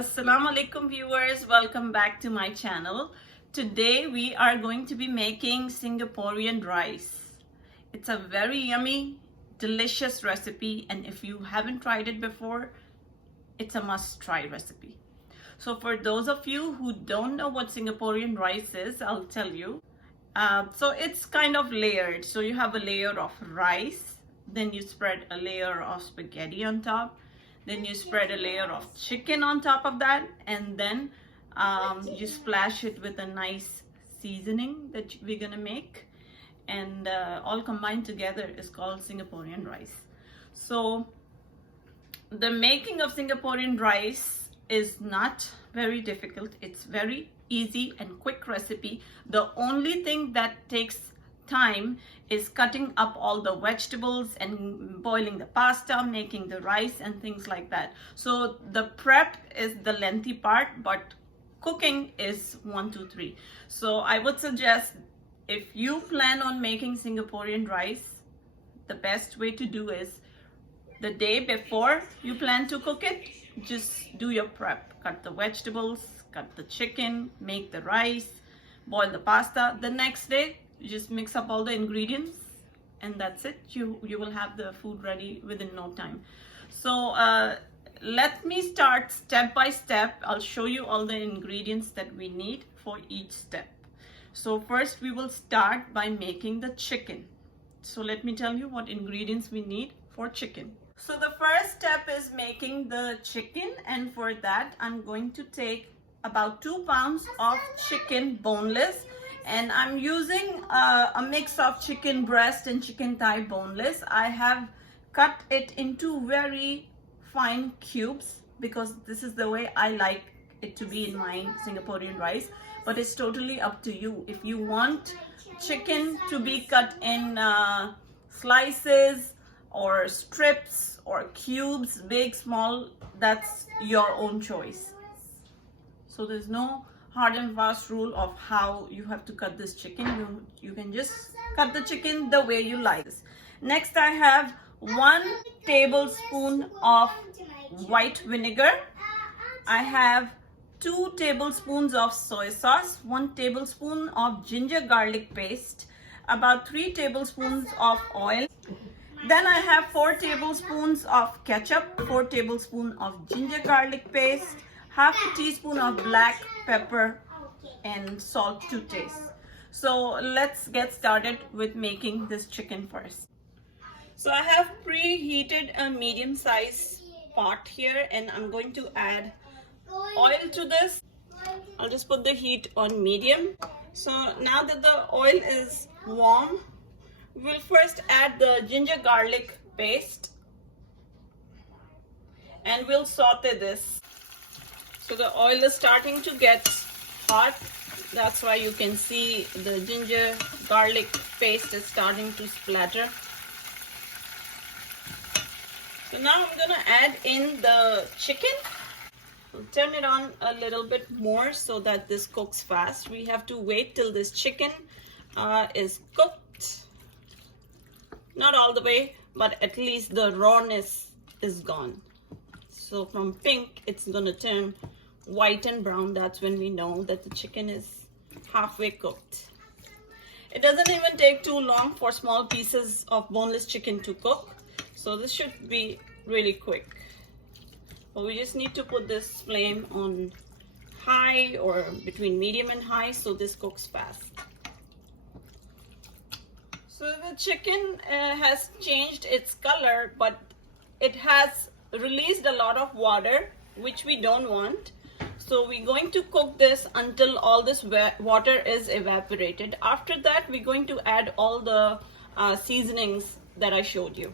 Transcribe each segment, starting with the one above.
Assalamu alaikum viewers, welcome back to my channel. Today we are going to be making Singaporean rice. It's a very yummy, delicious recipe, and if you haven't tried it before, it's a must-try recipe. So for those of you who don't know what Singaporean rice is, I'll tell you. So it's kind of layered. So you have a layer of rice, then you spread a layer of spaghetti on top, then you spread a layer of chicken on top of that, and then you splash it with a nice seasoning that we're gonna make, and all combined together is called Singaporean rice. So the making of Singaporean rice is not very difficult. It's very easy and quick recipe. The only thing that takes time is cutting up all the vegetables and boiling the pasta, making the rice and things like that. So the prep is the lengthy part, but cooking is 1, 2, 3. So I would suggest, if you plan on making Singaporean rice, the best way to do is the day before you plan to cook it, just do your prep. Cut the vegetables, cut the chicken, make the rice, boil the pasta. The next day, you just mix up all the ingredients, and that's it. You will have the food ready within no time. So let me start step by step. I'll show you all the ingredients that we need for each step. So first we will start by making the chicken. So let me tell you what ingredients we need for chicken. So the first step is making the chicken, and for that I'm going to take about 2 pounds of chicken boneless, and I'm using a mix of chicken breast and chicken thigh boneless. I have cut it into very fine cubes because this is the way I like it to be in my Singaporean rice, but it's totally up to you. If you want chicken to be cut in slices or strips or cubes, big, small, that's your own choice. So there's no hard and fast rule of how you have to cut this chicken. You can just cut the chicken the way you like. Next, I have 1 tablespoon of white vinegar. I have 2 tablespoons of soy sauce, 1 tablespoon of ginger garlic paste, about 3 tablespoons of oil. Then I have 4 tablespoons of ketchup, 4 tablespoons of ginger garlic paste, half a teaspoon of black pepper, and salt to taste. So let's get started with making this chicken first. So I have preheated a medium size pot here, and I'm going to add oil to this. I'll just put the heat on medium. So now that the oil is warm, we'll first add the ginger garlic paste, and we'll saute this. So the oil is starting to get hot. That's why you can see the ginger garlic paste is starting to splatter. So now I'm gonna add in the chicken. We'll turn it on a little bit more so that this cooks fast. We have to wait till this chicken is cooked. Not all the way, but at least the rawness is gone. So from pink, it's gonna turn white and brown. That's when we know that the chicken is halfway cooked. It doesn't even take too long for small pieces of boneless chicken to cook, so this should be really quick. But we just need to put this flame on high or between medium and high so this cooks fast. So the chicken has changed its color, but it has released a lot of water, which we don't want. So we're going to cook this until all this water is evaporated. After that, we're going to add all the seasonings that I showed you.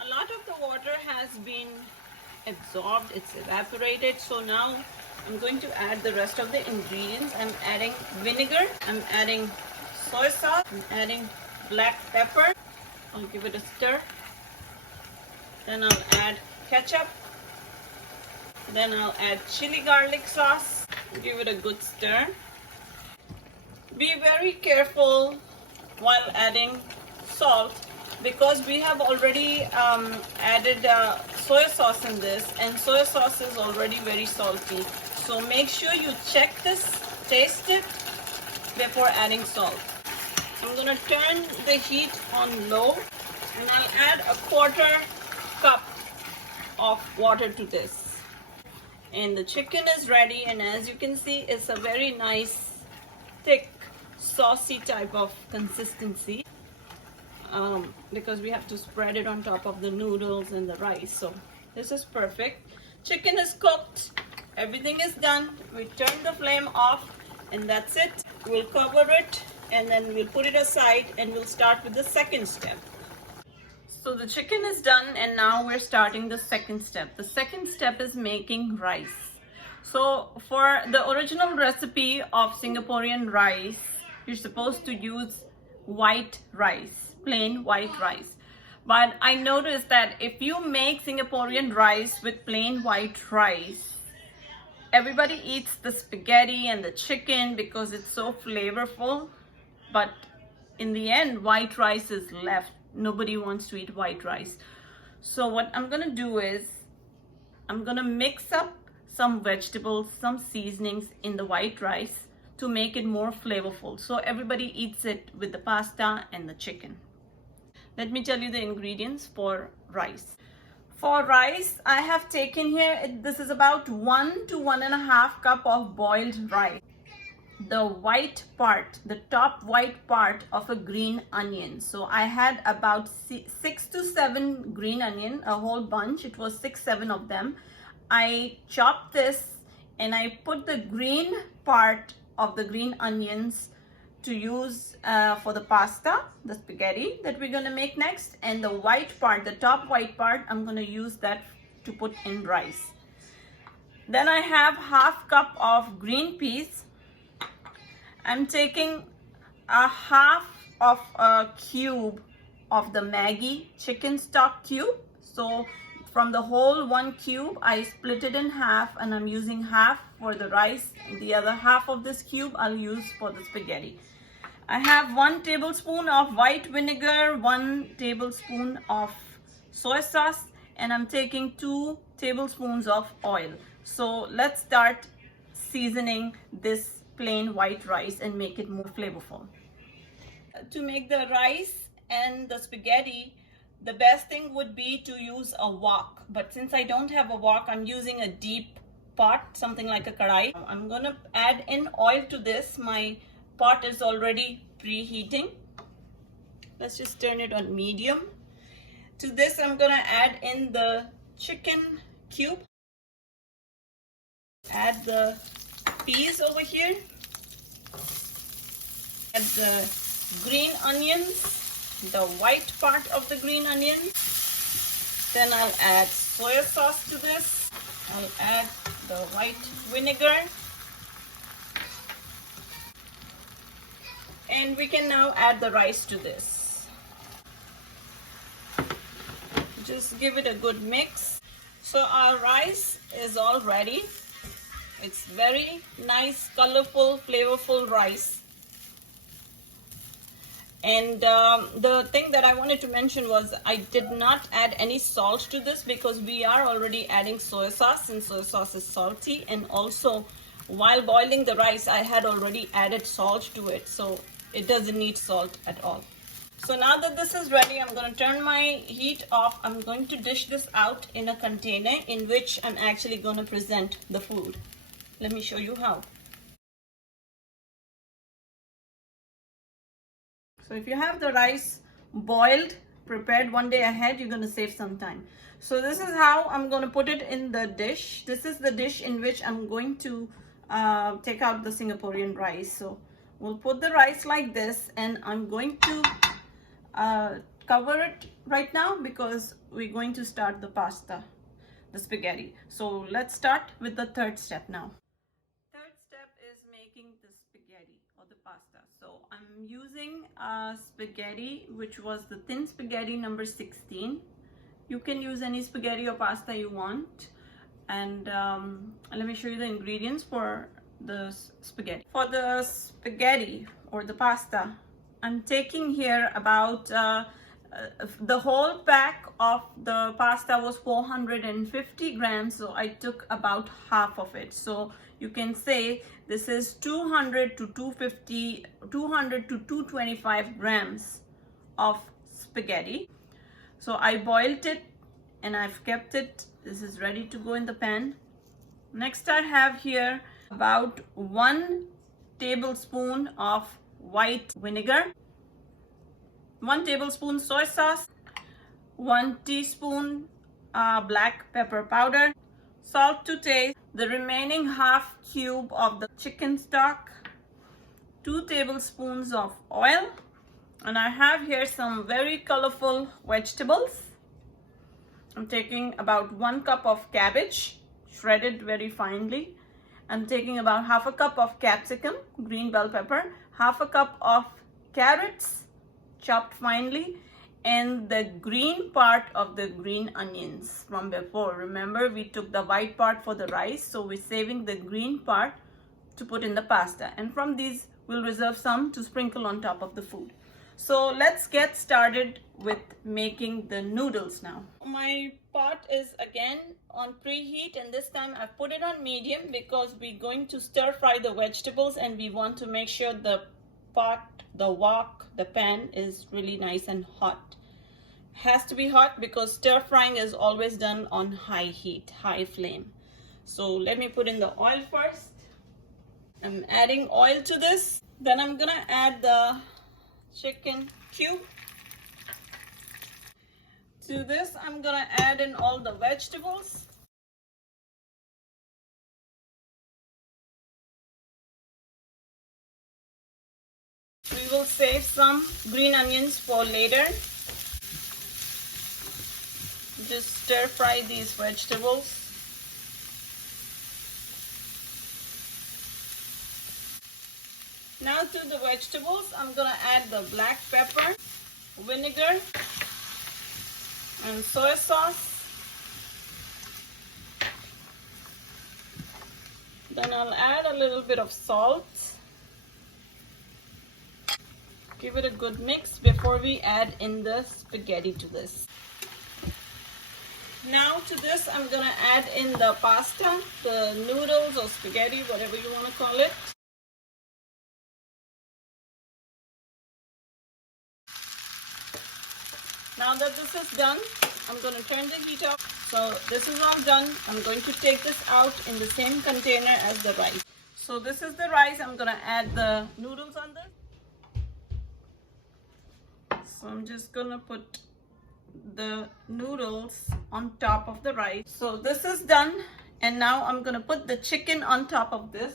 A lot of the water has been absorbed, it's evaporated. So now I'm going to add the rest of the ingredients. I'm adding vinegar, I'm adding soy sauce, I'm adding black pepper. I'll give it a stir. Then I'll add ketchup. Then I'll add chili garlic sauce. Give it a good stir. Be very careful while adding salt because we have already added soy sauce in this, and soy sauce is already very salty. So make sure you check this, taste it before adding salt. I'm going to turn the heat on low, and I'll add a quarter cup of water to this. And the chicken is ready, and as you can see, it's a very nice, thick, saucy type of consistency. Because we have to spread it on top of the noodles and the rice. So this is perfect. Chicken is cooked. Everything is done. We turn the flame off, and that's it. We'll cover it, and then we'll put it aside, and we'll start with the second step. So the chicken is done, and now we're starting the second step. The second step is making rice. So for the original recipe of Singaporean rice, you're supposed to use white rice, plain white rice. But I noticed that if you make Singaporean rice with plain white rice, everybody eats the spaghetti and the chicken because it's so flavorful. But in the end, white rice is left. Nobody wants to eat white rice. So what I'm gonna do is, I'm gonna mix up some vegetables, some seasonings in the white rice to make it more flavorful. So everybody eats it with the pasta and the chicken. Let me tell you the ingredients for rice. For rice, I have taken here, this is about 1 to 1.5 cup of boiled rice. The white part, the top white part of a green onion. So I had about 6 to 7 green onion, a whole bunch. It was 6-7 of them. I chopped this and I put the green part of the green onions to use for the pasta, the spaghetti that we're gonna make next. And the white part, the top white part, I'm gonna use that to put in rice. Then I have 1/2 cup of green peas. I'm taking a 1/2 of a cube of the Maggi chicken stock cube. So from the whole 1 cube, I split it in half, and I'm using half for the rice. The other half of this cube I'll use for the spaghetti. I have 1 tablespoon of white vinegar, 1 tablespoon of soy sauce, and I'm taking 2 tablespoons of oil. So let's start seasoning this plain white rice and make it more flavorful. To make the rice and the spaghetti, the best thing would be to use a wok. But since I don't have a wok, I'm using a deep pot, something like a kadai. I'm gonna add in oil to this. My pot is already preheating. Let's just turn it on medium. To this, I'm gonna add in the chicken cube. Add the peas over here. Add the green onions, the white part of the green onion. Then I'll add soy sauce to this. I'll add the white vinegar. And we can now add the rice to this. Just give it a good mix. So our rice is all ready. It's very nice, colorful, flavorful rice. And the thing that I wanted to mention was I did not add any salt to this because we are already adding soy sauce, and soy sauce is salty. And also, while boiling the rice, I had already added salt to it, so it doesn't need salt at all. So now that this is ready, I'm going to turn my heat off. I'm going to dish this out in a container in which I'm actually going to present the food. Let me show you how. So if you have the rice boiled, prepared one day ahead, you're going to save some time. So this is how I'm going to put it in the dish. This is the dish in which I'm going to take out the Singaporean rice. So we'll put the rice like this, and I'm going to cover it right now because we're going to start the pasta, the spaghetti. So let's start with the third step now. Third step is making the spaghetti or the pasta. So I'm using spaghetti, which was the thin spaghetti number 16. You can use any spaghetti or pasta you want. And let me show you the ingredients for the spaghetti. For the spaghetti or the pasta, I'm taking here about The whole pack of the pasta was 450 grams, so I took about half of it. So you can say this is 200 to 250, 200 to 225 grams of spaghetti. So I boiled it and I've kept it. This is ready to go in the pan. Next I have here about 1 tablespoon of white vinegar, 1 tablespoon soy sauce, 1 teaspoon black pepper powder, salt to taste, the remaining half cube of the chicken stock, 2 tablespoons of oil, and I have here some very colorful vegetables. I'm taking about 1 cup of cabbage, shredded very finely. I'm taking about half a cup of capsicum, green bell pepper, half a cup of carrots, chopped finely, and the green part of the green onions from before. Remember, we took the white part for the rice, so we're saving the green part to put in the pasta. And from these, we'll reserve some to sprinkle on top of the food. So let's get started with making the noodles now. My pot is again on preheat, and this time I've put it on medium because we're going to stir fry the vegetables and we want to make sure the pot, the wok, the pan is really nice and hot. Has to be hot because stir frying is always done on high heat, high flame. So let me put in the oil first. I'm adding oil to this. Then I'm gonna add the chicken cube. To this, I'm gonna add in all the vegetables. We will save some green onions for later. Just stir fry these vegetables. Now to the vegetables, I'm gonna add the black pepper, vinegar, and soy sauce. Then I'll add a little bit of salt. Give it a good mix before we add in the spaghetti to this. Now to this, I'm gonna add in the pasta, the noodles or spaghetti, whatever you wanna call it. Now that this is done, I'm going to turn the heat off. So this is all done. I'm going to take this out in the same container as the rice. So this is the rice. I'm going to add the noodles on this. So I'm just going to put the noodles on top of the rice. So this is done. And now I'm going to put the chicken on top of this.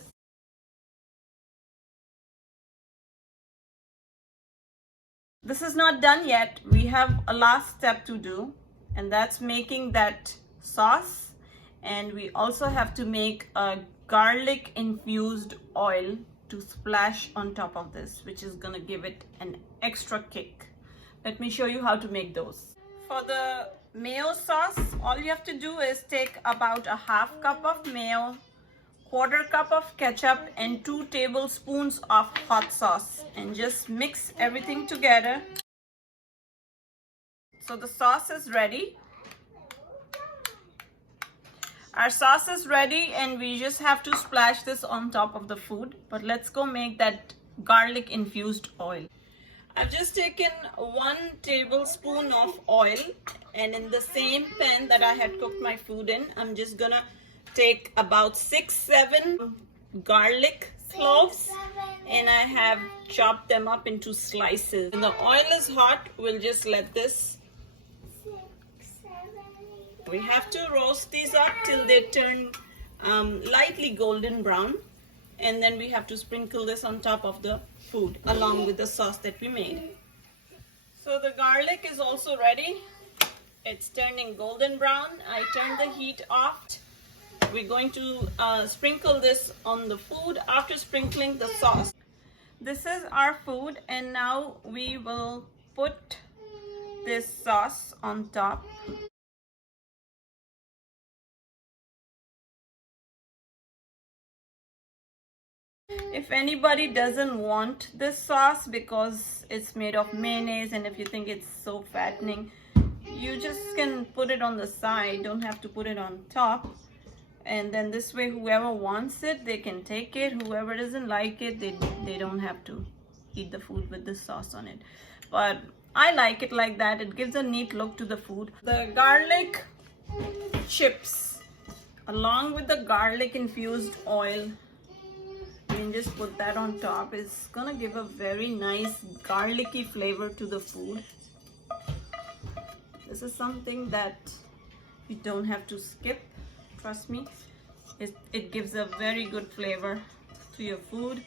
This is not done yet. We have a last step to do, and that's making that sauce. And we also have to make a garlic infused oil to splash on top of this, which is gonna give it an extra kick. Let me show you how to make those. For the mayo sauce, all you have to do is take about a half cup of mayo, 1/4 cup of ketchup, and 2 tablespoons of hot sauce, and just mix everything together. So the sauce is ready. Our sauce is ready, and we just have to splash this on top of the food. But let's go make that garlic infused oil. I've just taken 1 tablespoon of oil, and in the same pan that I had cooked my food in, I'm just gonna take about 6-7 garlic cloves, and I have chopped them up into slices. When the oil is hot, we'll just let this. We have to roast these up till they turn lightly golden brown, and then we have to sprinkle this on top of the food along with the sauce that we made. So the garlic is also ready. It's turning golden brown. I turned the heat off. We're going to sprinkle this on the food after sprinkling the sauce. This is our food, and now we will put this sauce on top. If anybody doesn't want this sauce because it's made of mayonnaise and if you think it's so fattening, you just can put it on the side, don't have to put it on top. And then this way whoever wants it, they can take it. Whoever doesn't like it, they don't have to eat the food with this sauce on it. But I like it like that. It gives a neat look to the food. The garlic chips along with the garlic infused oil, you can just put that on top. It's gonna give a very nice garlicky flavor to the food. This is something that you don't have to skip. Trust me, it gives a very good flavor to your food.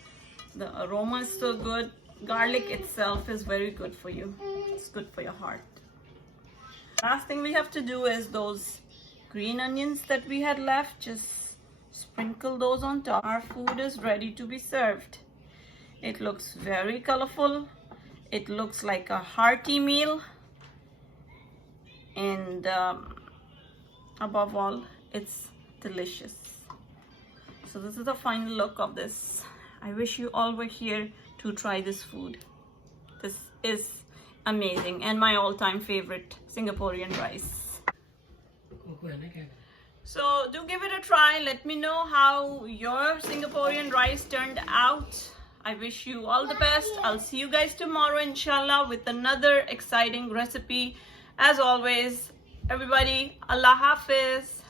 The aroma is so good. Garlic itself is very good for you. It's good for your heart. Last thing we have to do is those green onions that we had left. Just sprinkle those on top. Our food is ready to be served. It looks very colorful. It looks like a hearty meal. And above all, it's delicious. So this is the final look of this. I wish you all were here to try this food. This is amazing and my all-time favorite Singaporean rice. So do give it a try. Let me know how your Singaporean rice turned out. I wish you all the best. I'll see you guys tomorrow, inshallah, with another exciting recipe. As always, everybody, Allah Hafiz.